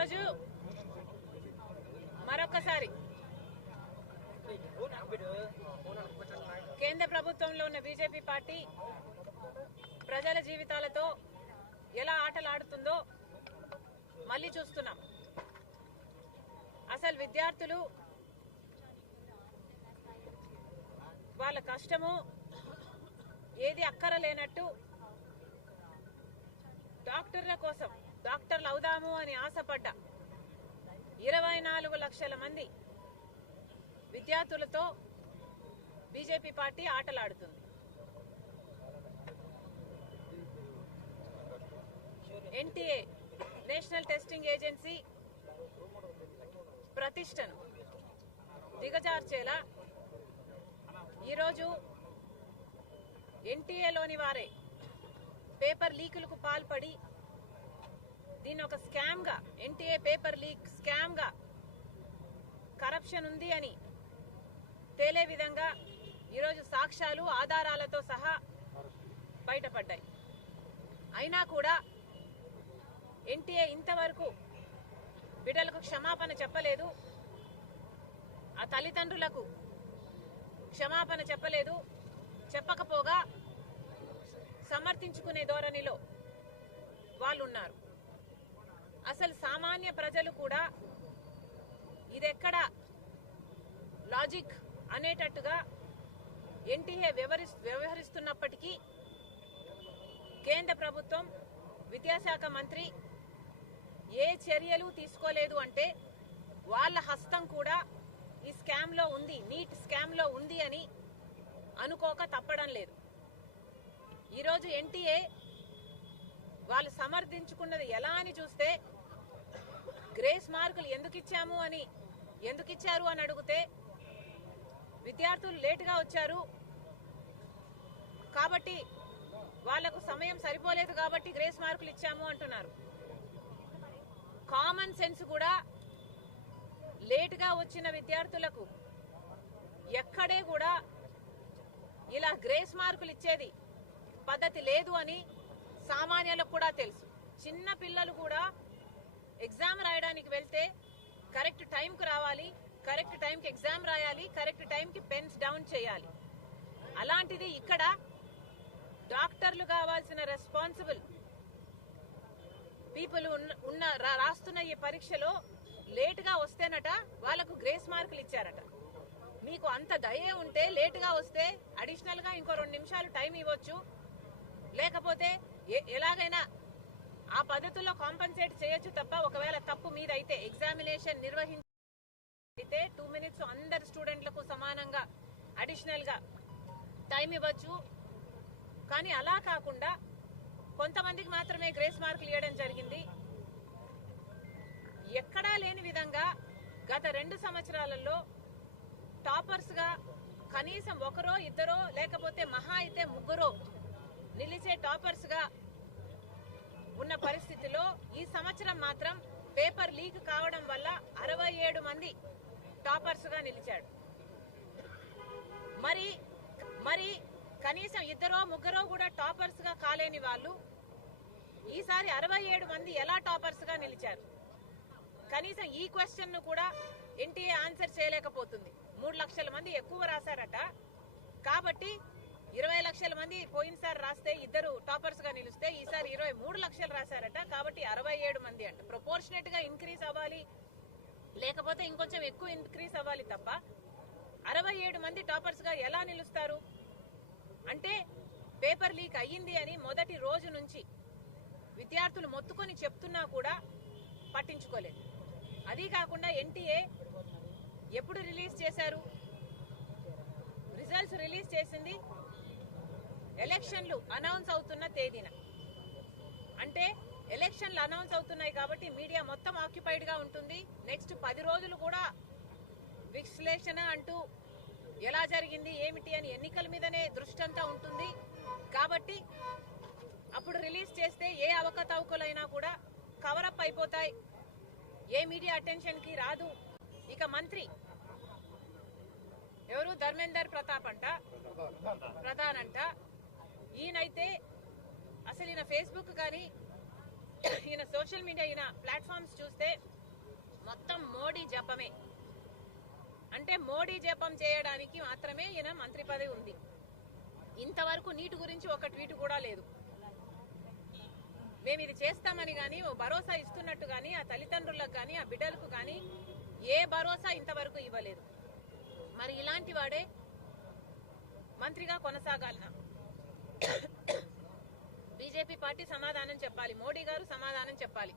ఈరోజు మరొకసారి కేంద్ర ప్రభుత్వంలో ఉన్న బీజేపీ పార్టీ ప్రజల జీవితాలతో ఎలా ఆటలాడుతుందో మళ్ళీ చూస్తున్నాం. అసలు విద్యార్థులు వాళ్ళ కష్టము ఏది అక్కర లేనట్టు డాక్టర్ల కోసం డాక్టర్లు అవుదాము అని ఆశపడ్డ ఇరవై నాలుగు లక్షల మంది విద్యార్థులతో బీజేపీ పార్టీ ఆటలాడుతుంది. ఎన్టీఏ నేషనల్ టెస్టింగ్ ఏజెన్సీ ప్రతిష్టను దిగజార్చేలా ఈరోజు ఎన్టీఏలోని వారే పేపర్ లీకులకు పాల్పడి దీన్ని ఒక స్కామ్గా ఎన్టీఏ పేపర్ లీక్ స్కామ్గా కరప్షన్ ఉంది అని తేలే విధంగా ఈరోజు సాక్ష్యాలు ఆధారాలతో సహా బయటపడ్డాయి. అయినా కూడా ఎన్టీఏ ఇంతవరకు బిడ్డలకు క్షమాపణ చెప్పలేదు. ఆ తల్లిదండ్రులకు క్షమాపణ చెప్పలేదు. చెప్పకపోగా సమర్థించుకునే ధోరణిలో వాళ్ళు ఉన్నారు అసలు సామాన్య ప్రజలు కూడా ఇదెక్కడ లాజిక్ అనేటట్టుగా ఎన్టీఏ వ్యవహరిస్- వ్యవహరిస్తున్నప్పటికీ కేంద్ర ప్రభుత్వం విద్యాశాఖ మంత్రి ఏ చర్యలు తీసుకోలేదు అంటే వాళ్ళ హస్తం కూడా ఈ స్కామ్లో ఉంది నీట్ స్కామ్లో ఉంది అని అనుకోక తప్పడం లేదు. ఈరోజు ఎన్టీఏ వాళ్ళు సమర్థించుకున్నది ఎలా అని చూస్తే గ్రేస్ మార్కులు ఎందుకు ఇచ్చాము అని ఎందుకు ఇచ్చారు అని అడిగితే విద్యార్థులు లేటుగా వచ్చారు. కాబట్టి వాళ్ళకు సమయం సరిపోలేదు కాబట్టి గ్రేస్ మార్కులు ఇచ్చాము అంటున్నారు. కామన్ సెన్స్ కూడా లేటుగా వచ్చిన విద్యార్థులకు ఎక్కడే కూడా ఇలా గ్రేస్ మార్కులు ఇచ్చేది పద్ధతి లేదు అని సామాన్యులకు కూడా తెలుసు. చిన్న పిల్లలు కూడా ఎగ్జామ్ రాయడానికి వెళ్తే కరెక్ట్ టైంకు రావాలి కరెక్ట్ టైంకి ఎగ్జామ్ రాయాలి కరెక్ట్ టైంకి పెన్స్ డౌన్ చేయాలి. అలాంటిది ఇక్కడ డాక్టర్లు కావాల్సిన రెస్పాన్సిబుల్ పీపుల్ ఉన్న ఉన్న రాస్తున్న ఈ పరీక్షలో లేటుగా వస్తేనట వాళ్ళకు గ్రేస్ మార్కులు ఇచ్చారట. మీకు అంత దయే ఉంటే లేటుగా వస్తే అడిషనల్గా ఇంకో రెండు నిమిషాలు టైం ఇవ్వచ్చు. లేకపోతే ఎలాగైనా ఆ పద్ధతుల్లో కాంపన్సేట్ చేయొచ్చు తప్ప ఒకవేళ తప్పు మీద అయితే ఎగ్జామినేషన్ నిర్వహించితే టూ మినిట్స్ అందరు స్టూడెంట్లకు సమానంగా అడిషనల్గా టైం ఇవ్వచ్చు. కానీ అలా కాకుండా కొంతమందికి మాత్రమే గ్రేస్ మార్కులు ఇవ్వడం జరిగింది. ఎక్కడా లేని విధంగా గత రెండు సంవత్సరాలలో టాపర్స్గా కనీసం ఒకరో ఇద్దరో లేకపోతే మహా అయితే ముగ్గురో నిలిచే టాపర్స్గా ఉన్న పరిస్థితిలో ఈ సంవత్సరం మాత్రం పేపర్ లీక్ కావడం వల్ల అరవై ఏడు మంది టాపర్స్గా నిలిచాడు. మరి మరి కనీసం ఇద్దరో ముగ్గురో కూడా టాపర్స్గా కాలేని వాళ్ళు ఈసారి అరవై ఏడు మంది ఎలా టాపర్స్గా నిలిచారు? కనీసం ఈ క్వశ్చన్ను కూడా ఎన్టీఏ ఆన్సర్ చేయలేకపోతుంది. మూడు లక్షల మంది ఎక్కువ రాశారట. కాబట్టి ఇరవై లక్షల మంది పోయినసారి రాస్తే ఇద్దరు టాపర్స్గా నిలిస్తే ఈసారి ఇరవై మూడు లక్షలు రాశారట. కాబట్టి అరవై ఏడు మంది అంట. ప్రపోర్షనేట్గా ఇంక్రీజ్ అవ్వాలి. లేకపోతే ఇంకొంచెం ఎక్కువ ఇంక్రీజ్ అవ్వాలి తప్ప అరవై ఏడు మంది టాపర్స్గా ఎలా నిలుస్తారు? అంటే పేపర్ లీక్ అయ్యింది అని మొదటి రోజు నుంచి విద్యార్థులు మొత్తుకొని చెప్తున్నా కూడా పట్టించుకోలేదు. అది కాకుండా ఎన్టీఏ ఎప్పుడు రిలీజ్ చేశారు? రిజల్ట్స్ రిలీజ్ చేసింది ఎలక్షన్లు అనౌన్స్ అవుతున్న తేదీన. అంటే ఎలక్షన్లు అనౌన్స్ అవుతున్నాయి కాబట్టి మీడియా మొత్తం ఆక్యుపైడ్గా ఉంటుంది. నెక్స్ట్ పది రోజులు కూడా విశ్లేషణ అంటూ ఎలా జరిగింది ఏమిటి అని ఎన్నికల మీదనే దృష్టి అంతా ఉంటుంది. కాబట్టి అప్పుడు రిలీజ్ చేస్తే ఏ అవకతవకలైనా కూడా కవరప్ అయిపోతాయి. ఏ మీడియా అటెన్షన్కి రాదు. ఇక మంత్రి ఎవరు? ధర్మేందర్ ప్రతాప్ అంట? ప్రధాన్ అంట. ఈయనైతే అసలు ఈయన ఫేస్బుక్ కానీ ఈయన సోషల్ మీడియా ఈయన ప్లాట్ఫామ్స్ చూస్తే మొత్తం మోడీ జపమే. అంటే మోడీ జపం చేయడానికి మాత్రమే ఈయన మంత్రి పదవి ఉంది. ఇంతవరకు నీటి గురించి ఒక ట్వీట్ కూడా లేదు. మేము ఇది చేస్తామని కానీ ఓ భరోసా ఇస్తున్నట్టు కానీ ఆ తల్లిదండ్రులకు కానీ ఆ బిడ్డలకు కానీ ఏ భరోసా ఇంతవరకు ఇవ్వలేదు. మరి ఇలాంటి వాడే మంత్రిగా కొనసాగాలనా? బీజేపీ పార్టీ సమాధానం చెప్పాలి. మోడీ గారు సమాధానం చెప్పాలి.